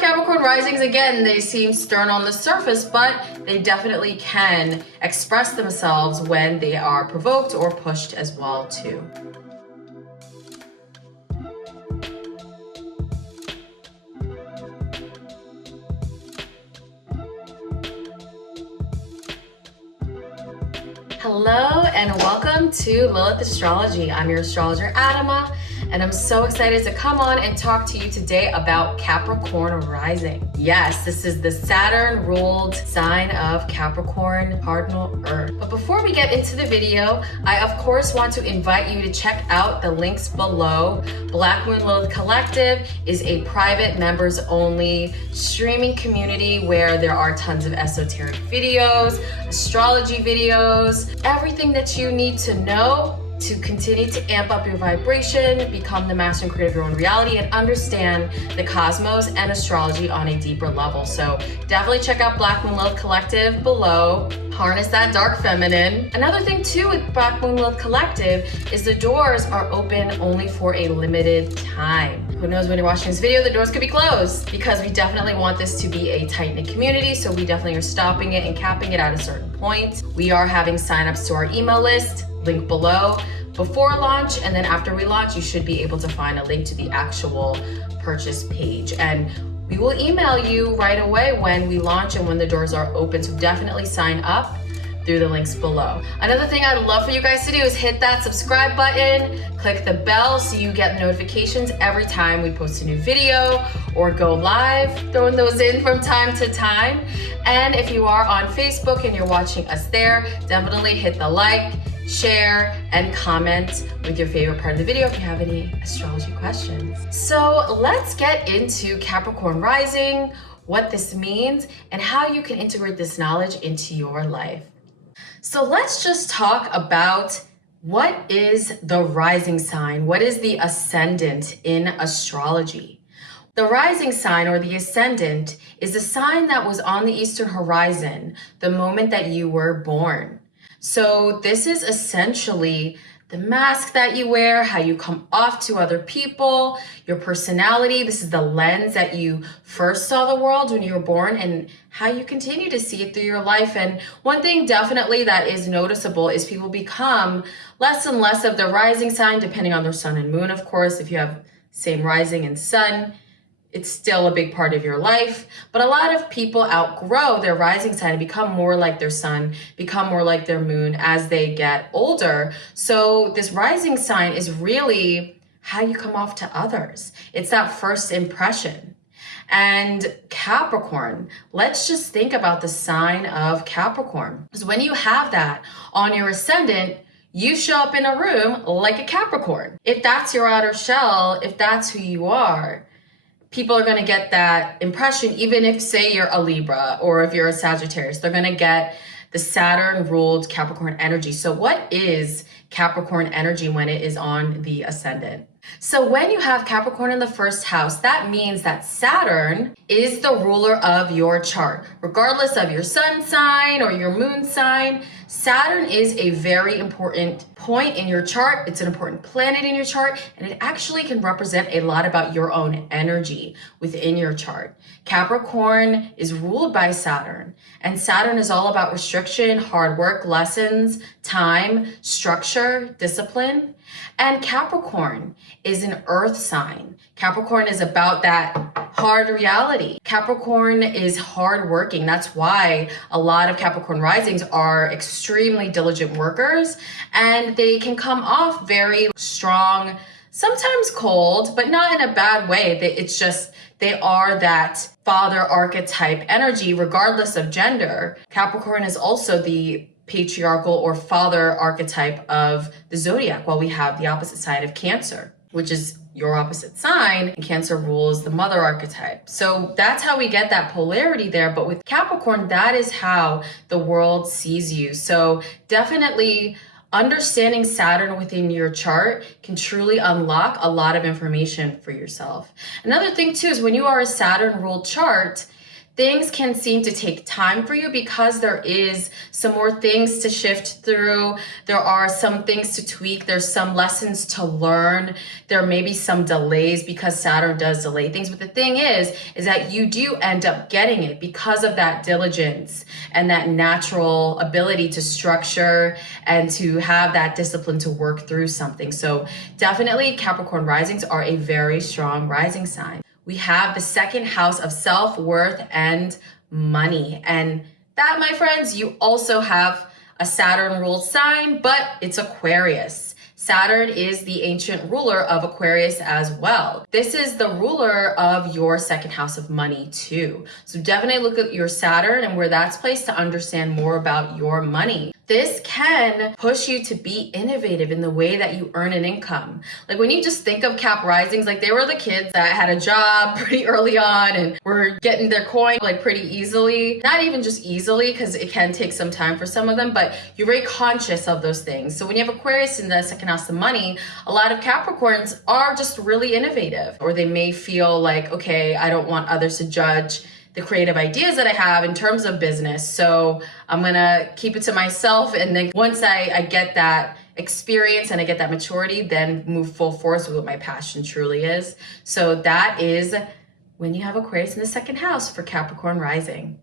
of Capricorn risings, again, they seem stern on the surface, but they definitely can express themselves when they are provoked or pushed as well too. Hello and welcome to Lilith Astrology. I'm your astrologer Adama, and I'm so excited to come on and talk to you today about Capricorn Rising. Yes, this is the Saturn-ruled sign of Capricorn, cardinal Earth. But before we get into the video, I of course want to invite you to check out the links below. Black Moon Lilith Collective is a private, members-only streaming community where there are tons of esoteric videos, astrology videos, everything that you need to know to continue to amp up your vibration, become the master and creator of your own reality, and understand the cosmos and astrology on a deeper level. So definitely check out Black Moon Lilith Collective below. Harness that dark feminine. Another thing too with Black Moon Lilith Collective is the doors are open only for a limited time. Who knows, when you're watching this video, the doors could be closed, because we definitely want this to be a tight-knit community. So we definitely are stopping it and capping it at a certain point. We are having signups to our email list, link below, before launch, and then after we launch, you should be able to find a link to the actual purchase page. And we will email you right away when we launch and when the doors are open, so definitely sign up through the links below. Another thing I'd love for you guys to do is hit that subscribe button, click the bell so you get notifications every time we post a new video or go live, throwing those in from time to time. And if you are on Facebook and you're watching us there, definitely hit the like, share, and comment with your favorite part of the video if you have any astrology questions. So let's get into Capricorn Rising, what this means, and how you can integrate this knowledge into your life. So let's just talk about what is the rising sign? What is the ascendant in astrology? The rising sign, or the ascendant, is a sign that was on the eastern horizon the moment that you were born. So this is essentially the mask that you wear, how you come off to other people, your personality. This is the lens that you first saw the world when you were born, and how you continue to see it through your life. And one thing definitely that is noticeable is people become less and less of the rising sign, depending on their sun and moon, of course. If you have same rising and sun, it's still a big part of your life. But a lot of people outgrow their rising sign and become more like their sun, become more like their moon as they get older. So this rising sign is really how you come off to others. It's that first impression. And Capricorn, let's just think about the sign of Capricorn. Because when you have that on your ascendant, you show up in a room like a Capricorn. If that's your outer shell, if that's who you are, people are going to get that impression, even if, say, you're a Libra or if you're a Sagittarius, they're going to get the Saturn-ruled Capricorn energy. So what is Capricorn energy when it is on the ascendant? So when you have Capricorn in the first house, that means that Saturn is the ruler of your chart. Regardless of your sun sign or your moon sign, Saturn is a very important point in your chart. It's an important planet in your chart, and it actually can represent a lot about your own energy within your chart. Capricorn is ruled by Saturn, and Saturn is all about restriction, hard work, lessons, time, structure, discipline. And Capricorn is an earth sign. Capricorn is about that hard reality. Capricorn is hardworking. That's why a lot of Capricorn risings are extremely diligent workers, and they can come off very strong, sometimes cold, but not in a bad way. It's just, they are that father archetype energy regardless of gender. Capricorn is also the patriarchal or father archetype of the zodiac, while we have the opposite side of Cancer, which is your opposite sign, and Cancer rules the mother archetype. So that's how we get that polarity there. But with Capricorn, that is how the world sees you. So definitely understanding Saturn within your chart can truly unlock a lot of information for yourself. Another thing too is when you are a Saturn ruled chart, things can seem to take time for you because there is some more things to shift through. There are some things to tweak. There's some lessons to learn. There may be some delays because Saturn does delay things. But the thing is that you do end up getting it because of that diligence and that natural ability to structure and to have that discipline to work through something. So definitely Capricorn risings are a very strong rising sign. We have the second house of self-worth and money. And that, my friends, you also have a Saturn ruled sign, but it's Aquarius. Saturn is the ancient ruler of Aquarius as well. This is the ruler of your second house of money too. So definitely look at your Saturn and where that's placed to understand more about your money. This can push you to be innovative in the way that you earn an income. Like when you just think of Cap risings, like they were the kids that had a job pretty early on and were getting their coin like pretty easily. Not even just easily, because it can take some time for some of them, but you're very conscious of those things. So when you have Aquarius in the second house of money, a lot of Capricorns are just really innovative, or they may feel like, okay, I don't want others to judge the creative ideas that I have in terms of business. So I'm gonna keep it to myself. And then once I get that experience and I get that maturity, then move full force with what my passion truly is. So that is when you have Aquarius in the second house for Capricorn rising.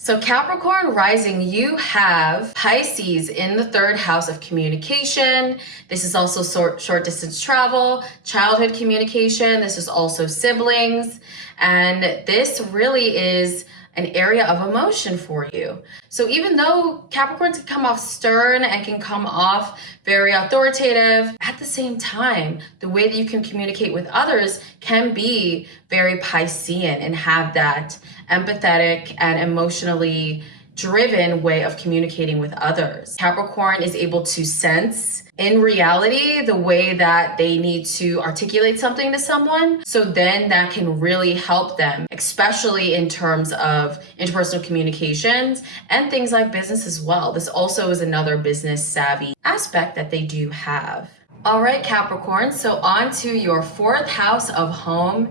So Capricorn rising, you have Pisces in the third house of communication. This is also short distance travel, childhood communication. This is also siblings. And this really is an area of emotion for you. So even though Capricorns can come off stern and can come off very authoritative, at the same time, the way that you can communicate with others can be very Piscean and have that empathetic and emotionally driven way of communicating with others. Capricorn is able to sense in reality the way that they need to articulate something to someone. So then that can really help them, especially in terms of interpersonal communications and things like business as well. This also is another business savvy aspect that they do have. All right, Capricorn, so on to your fourth house of home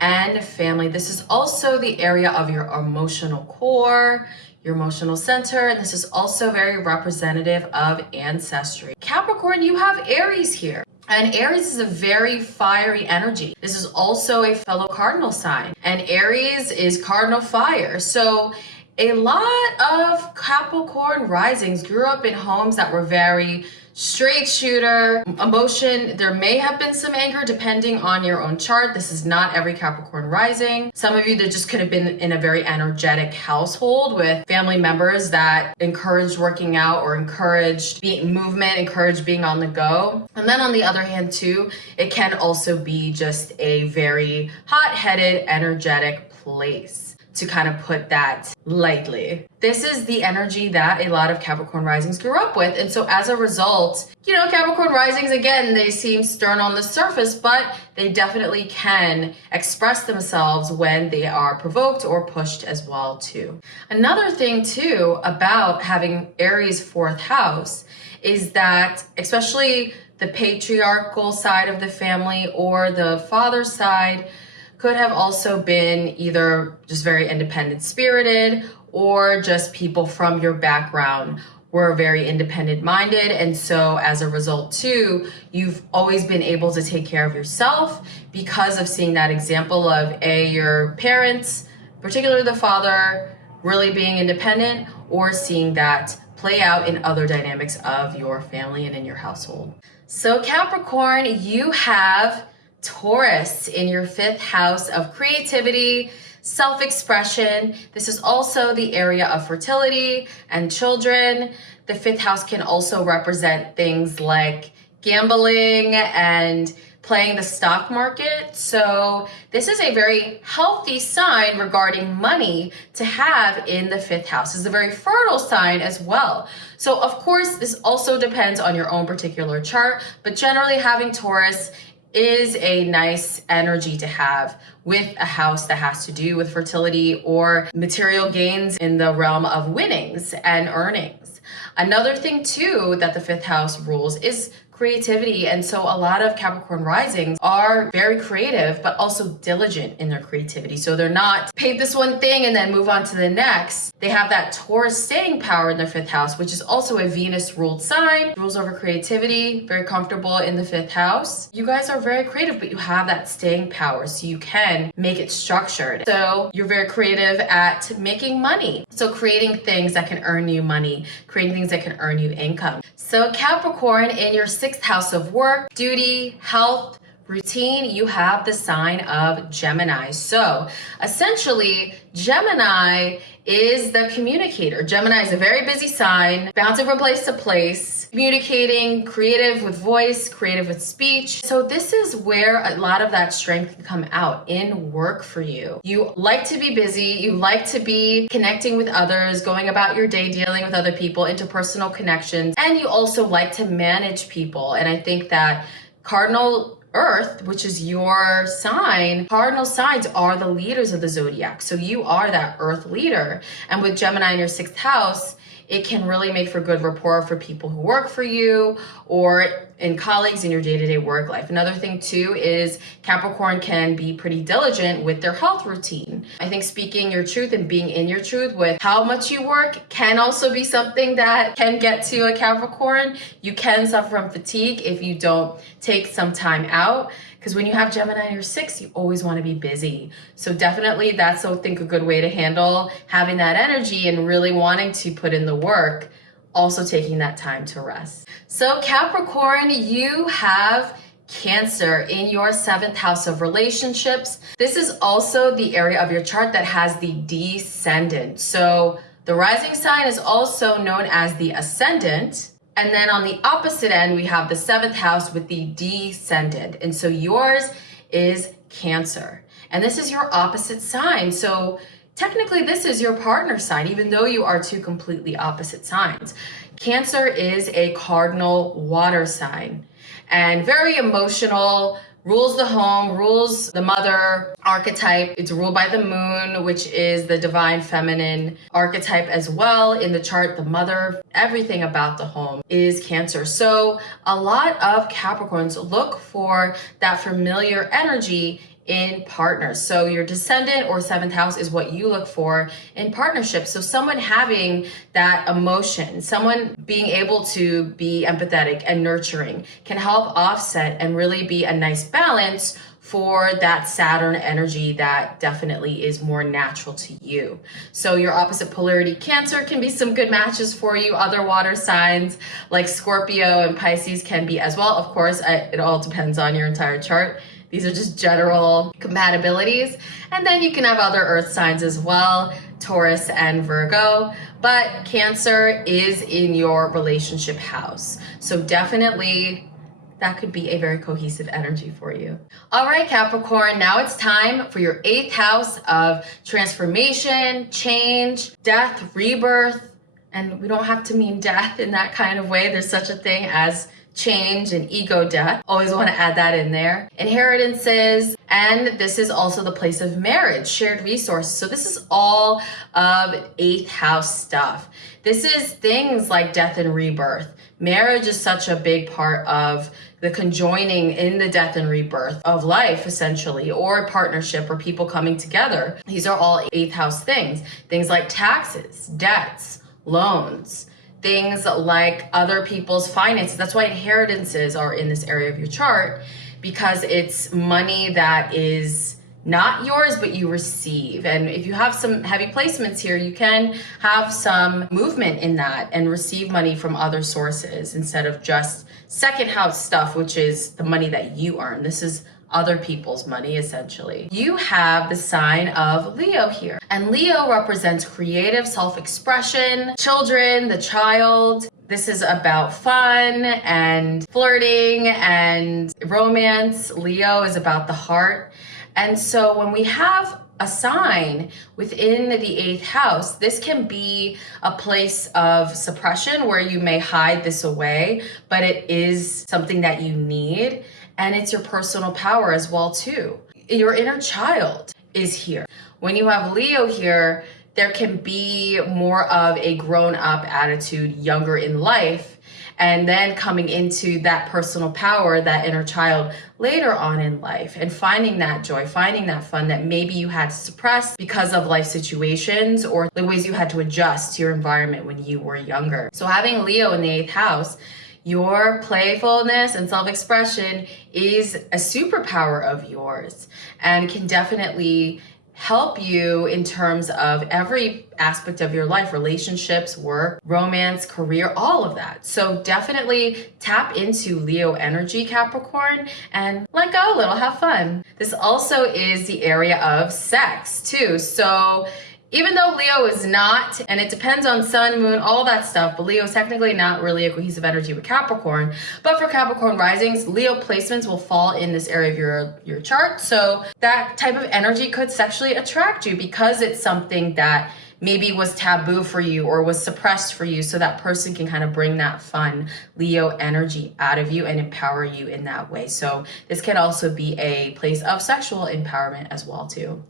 and family. This is also the area of your emotional core, your emotional center, and this is also very representative of ancestry. Capricorn, you have Aries here. And Aries is a very fiery energy. This is also a fellow cardinal sign. And Aries is cardinal fire. So a lot of Capricorn risings grew up in homes that were very straight shooter, emotion. There may have been some anger depending on your own chart. This is not every Capricorn rising. Some of you that just could have been in a very energetic household with family members that encouraged working out or encouraged movement, encouraged being on the go. And then on the other hand too, it can also be just a very hot-headed, energetic place, to kind of put that lightly. This is the energy that a lot of Capricorn risings grew up with. And so as a result, you know, Capricorn risings, again, they seem stern on the surface, but they definitely can express themselves when they are provoked or pushed as well too. Another thing too about having Aries fourth house is that, especially the patriarchal side of the family or the father's side, could have also been either just very independent spirited or just people from your background were very independent minded. And so as a result too, you've always been able to take care of yourself because of seeing that example of your parents, particularly the father, really being independent, or seeing that play out in other dynamics of your family and in your household. So Capricorn, you have Taurus in your fifth house of creativity, self-expression. This is also the area of fertility and children. The fifth house can also represent things like gambling and playing the stock market. So this is a very healthy sign regarding money to have in the fifth house. It's a very fertile sign as well. So of course, this also depends on your own particular chart, but generally having Taurus is a nice energy to have with a house that has to do with fertility or material gains in the realm of winnings and earnings. Another thing too that the fifth house rules is creativity. And so a lot of Capricorn risings are very creative, but also diligent in their creativity. So they're not paint this one thing and then move on to the next. They have that Taurus staying power in their 5th house, which is also a Venus ruled sign, rules over creativity, very comfortable in the 5th house. You guys are very creative, but you have that staying power, so you can make it structured. So you're very creative at making money. So creating things that can earn you money, creating things that can earn you income. So Capricorn, in your 6th house of work, duty, health, routine, you have the sign of Gemini. So essentially, Gemini is the communicator. Gemini is a very busy sign, bouncing from place to place, communicating, creative with voice, creative with speech. So this is where a lot of that strength can come out in work for you. You like to be busy, you like to be connecting with others, going about your day, dealing with other people, interpersonal connections, and you also like to manage people. And I think that cardinal Earth, which is your sign, cardinal signs are the leaders of the zodiac. So you are that Earth leader. And with Gemini in your 6th house, it can really make for good rapport for people who work for you or in colleagues in your day-to-day work life. Another thing too is Capricorn can be pretty diligent with their health routine. I think speaking your truth and being in your truth with how much you work can also be something that can get to a Capricorn. You can suffer from fatigue if you don't take some time out. Because when you have Gemini in your 6th, you always want to be busy. So definitely that's, I think, a good way to handle having that energy and really wanting to put in the work, also taking that time to rest. So Capricorn, you have Cancer in your 7th house of relationships. This is also the area of your chart that has the descendant. So the rising sign is also known as the ascendant. And then on the opposite end, we have the 7th house with the descendant. And so yours is Cancer. And this is your opposite sign. So technically this is your partner sign, even though you are two completely opposite signs. Cancer is a cardinal water sign and very emotional, rules the home, rules the mother archetype. It's ruled by the moon, which is the divine feminine archetype as well. In the chart, the mother, everything about the home is Cancer. So a lot of Capricorns look for that familiar energy in partners. So your descendant or 7th house is what you look for in partnerships. So someone having that emotion, someone being able to be empathetic and nurturing can help offset and really be a nice balance for that Saturn energy that definitely is more natural to you. So your opposite polarity Cancer can be some good matches for you. Other water signs like Scorpio and Pisces can be as well. Of course, it all depends on your entire chart. These are just general compatibilities. And then you can have other earth signs as well, Taurus and Virgo, but Cancer is in your relationship house. So definitely that could be a very cohesive energy for you. All right, Capricorn, now it's time for your 8th house of transformation, change, death, rebirth. And we don't have to mean death in that kind of way. There's such a thing as change and ego death. Always want to add that in there. Inheritances, and this is also the place of marriage, shared resources. So this is all of 8th house stuff. This is things like death and rebirth. Marriage is such a big part of the conjoining in the death and rebirth of life, essentially, or partnership or people coming together. These are all 8th house things. Things like taxes, debts, loans, things like other people's finances. That's why inheritances are in this area of your chart, because it's money that is not yours, but you receive. And if you have some heavy placements here, you can have some movement in that and receive money from other sources instead of just 2nd house stuff, which is the money that you earn. This is other people's money, essentially. You have the sign of Leo here. And Leo represents creative self-expression, children, the child. This is about fun and flirting and romance. Leo is about the heart. And so when we have a sign within the 8th house, this can be a place of suppression where you may hide this away, but it is something that you need. And it's your personal power as well too. Your inner child is here. When you have Leo here, there can be more of a grown-up attitude, younger in life. and then coming into that personal power, that inner child later on in life, and finding that joy, finding that fun that maybe you had to suppress because of life situations or the ways you had to adjust to your environment when you were younger. So having Leo in the 8th house, your playfulness and self-expression is a superpower of yours and can definitely help you in terms of every aspect of your life, relationships, work, romance, career, all of that. So definitely tap into Leo energy, Capricorn, and let go a little, have fun. This also is the area of sex too. So even though Leo is not, and it depends on sun, moon, all that stuff, but Leo is technically not really a cohesive energy with Capricorn. But for Capricorn risings, Leo placements will fall in this area of your chart. So that type of energy could sexually attract you because it's something that maybe was taboo for you or was suppressed for you, so that person can kind of bring that fun Leo energy out of you and empower you in that way. So this can also be a place of sexual empowerment as well too.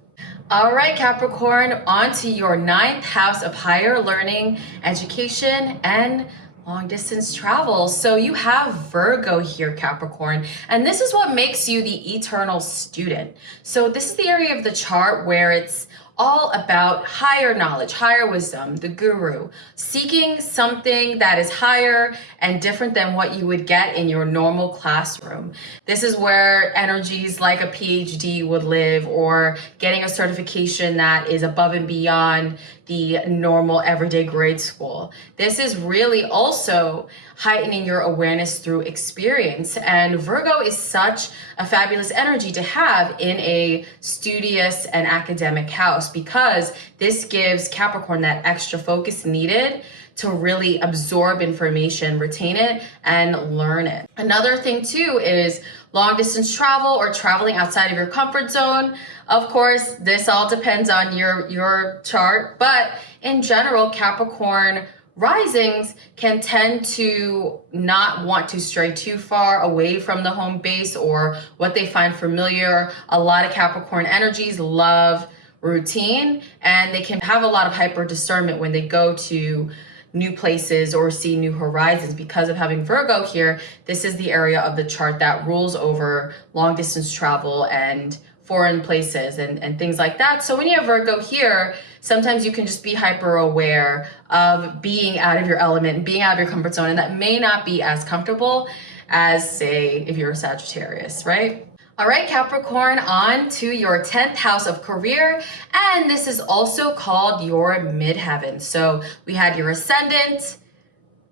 All right, Capricorn, on to your 9th house of higher learning, education, and long distance travel. So you have Virgo here, Capricorn, and this is what makes you the eternal student. So this is the area of the chart where it's all about higher knowledge, higher wisdom, the guru, seeking something that is higher and different than what you would get in your normal classroom. This is where energies like a PhD would live, or getting a certification that is above and beyond the normal everyday grade school. This is really also heightening your awareness through experience. And Virgo is such a fabulous energy to have in a studious and academic house, because this gives Capricorn that extra focus needed to really absorb information, retain it, and learn it. Another thing too is long distance travel or traveling outside of your comfort zone. Of course, this all depends on your chart, but in general, Capricorn risings can tend to not want to stray too far away from the home base or what they find familiar. A lot of Capricorn energies love routine, and they can have a lot of hyper discernment when they go to new places or see new horizons. Because of having Virgo here, this is the area of the chart that rules over long distance travel and foreign places and things like that. So when you have Virgo here, sometimes you can just be hyper aware of being out of your element and being out of your comfort zone, and that may not be as comfortable as, say, if you're a Sagittarius, right? All right, Capricorn, on to your 10th house of career, and this is also called your midheaven. So we had your ascendant,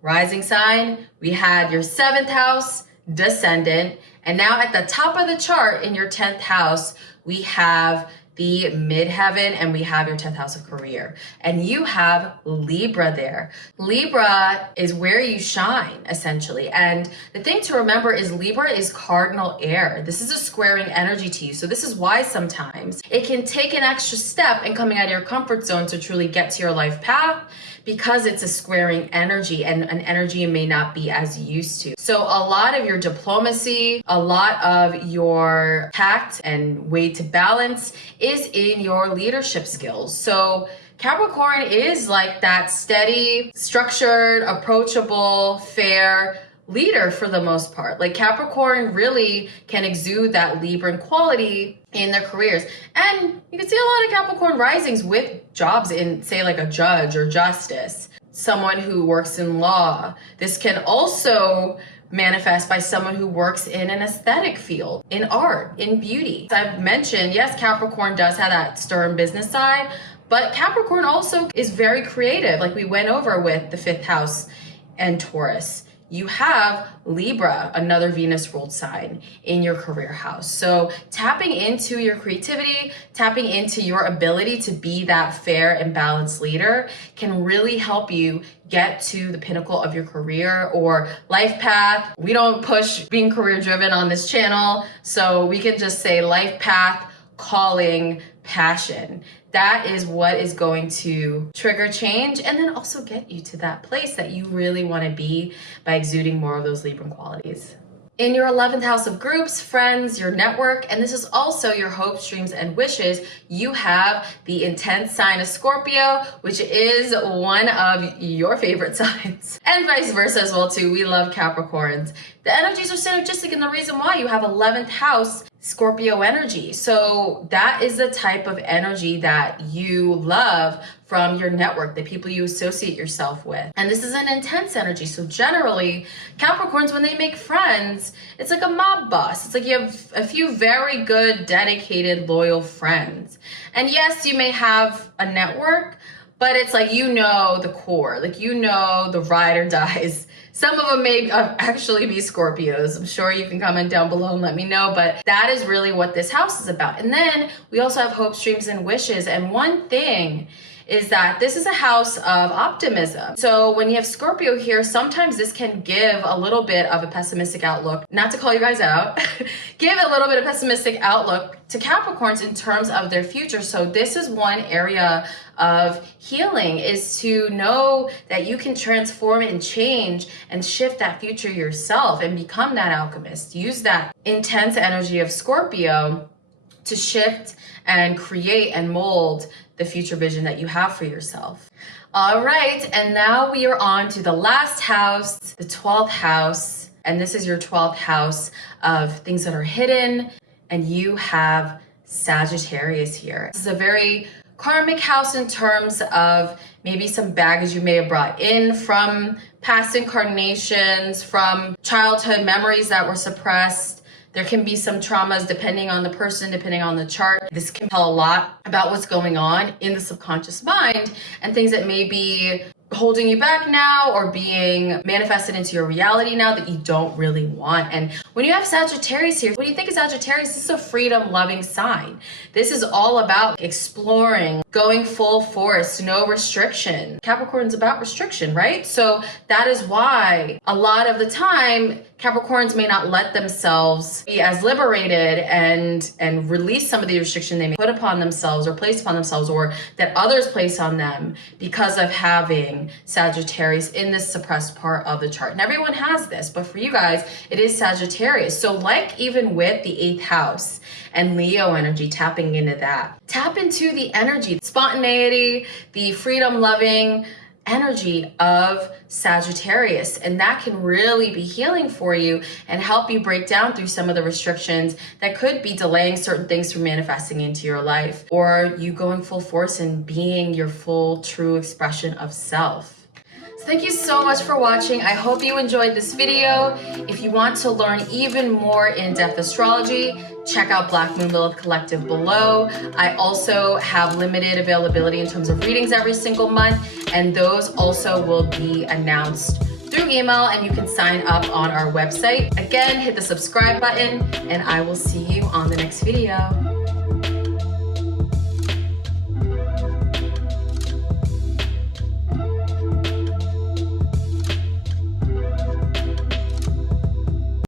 rising sign, we had your 7th house, descendant, and now at the top of the chart in your 10th house, we have the midheaven, and we have your 10th house of career, and you have Libra there. Libra is where you shine, essentially. And the thing to remember is Libra is cardinal air. This is a squaring energy to you. So this is why sometimes it can take an extra step in coming out of your comfort zone to truly get to your life path, because it's a squaring energy and an energy you may not be as used to. So a lot of your diplomacy, a lot of your tact and way to balance is in your leadership skills. So Capricorn is like that steady, structured, approachable, fair leader for the most part. Like Capricorn really can exude that Libran quality in their careers. And you can see a lot of Capricorn risings with jobs in, say, like a judge or justice, someone who works in law. This can also manifest by someone who works in an aesthetic field, in art, in beauty. As I've mentioned, yes, Capricorn does have that stern business side, but Capricorn also is very creative, like we went over with the 5th house and Taurus. You have Libra, another Venus ruled sign, in your career house. So tapping into your creativity, tapping into your ability to be that fair and balanced leader can really help you get to the pinnacle of your career or life path. We don't push being career driven on this channel, so we can just say life path, calling, passion. That is what is going to trigger change and then also get you to that place that you really want to be by exuding more of those Libran qualities. In your 11th house of groups, friends, your network, and this is also your hopes, dreams, and wishes, you have the intense sign of Scorpio, which is one of your favorite signs. And vice versa as well too. We love Capricorns. The energies are synergistic, and the reason why you have 11th house Scorpio energy. So that is the type of energy that you love from your network, the people you associate yourself with. And this is an intense energy. So generally, Capricorns, when they make friends, it's like a mob boss. It's like you have a few very good, dedicated, loyal friends. And yes, you may have a network, but it's like, you know, the core, like, you know, the ride or dies. Some of them may actually be Scorpios. I'm sure you can comment down below and let me know, but that is really what this house is about. And then we also have hopes, dreams, and wishes. And one thing is that this is a house of optimism. So when you have Scorpio here, sometimes this can give a little bit of a pessimistic outlook, not to call you guys out, give a little bit of pessimistic outlook to Capricorns in terms of their future. So this is one area of healing, is to know that you can transform and change and shift that future yourself and become that alchemist. Use that intense energy of Scorpio to shift and create and mold the future vision that you have for yourself. All right, and now we are on to the last house, the 12th house. And this is your 12th house of things that are hidden. And you have Sagittarius here. This is a very karmic house in terms of maybe some baggage you may have brought in from past incarnations, from childhood memories that were suppressed. There can be some traumas depending on the person, depending on the chart. This can tell a lot about what's going on in the subconscious mind and things that may be holding you back now or being manifested into your reality now that you don't really want. And when you have Sagittarius here, when you think of Sagittarius, this is a freedom loving sign. This is all about exploring, going full force, no restriction. Capricorn's about restriction, right? So that is why a lot of the time Capricorns may not let themselves be as liberated and release some of the restriction they may put upon themselves or place upon themselves, or that others place on them, because of having Sagittarius in this suppressed part of the chart. And everyone has this, but for you guys, it is Sagittarius. So like even with the 8th house and Leo energy, tapping into that. Tap into the energy, spontaneity, the freedom loving energy of Sagittarius, and that can really be healing for you and help you break down through some of the restrictions that could be delaying certain things from manifesting into your life, or you going full force and being your full true expression of self. Thank you so much for watching. I hope you enjoyed this video. If you want to learn even more in-depth astrology, check out Black Moon Lilith Collective below. I also have limited availability in terms of readings every single month, and those also will be announced through email, and you can sign up on our website. Again, hit the subscribe button, and I will see you on the next video.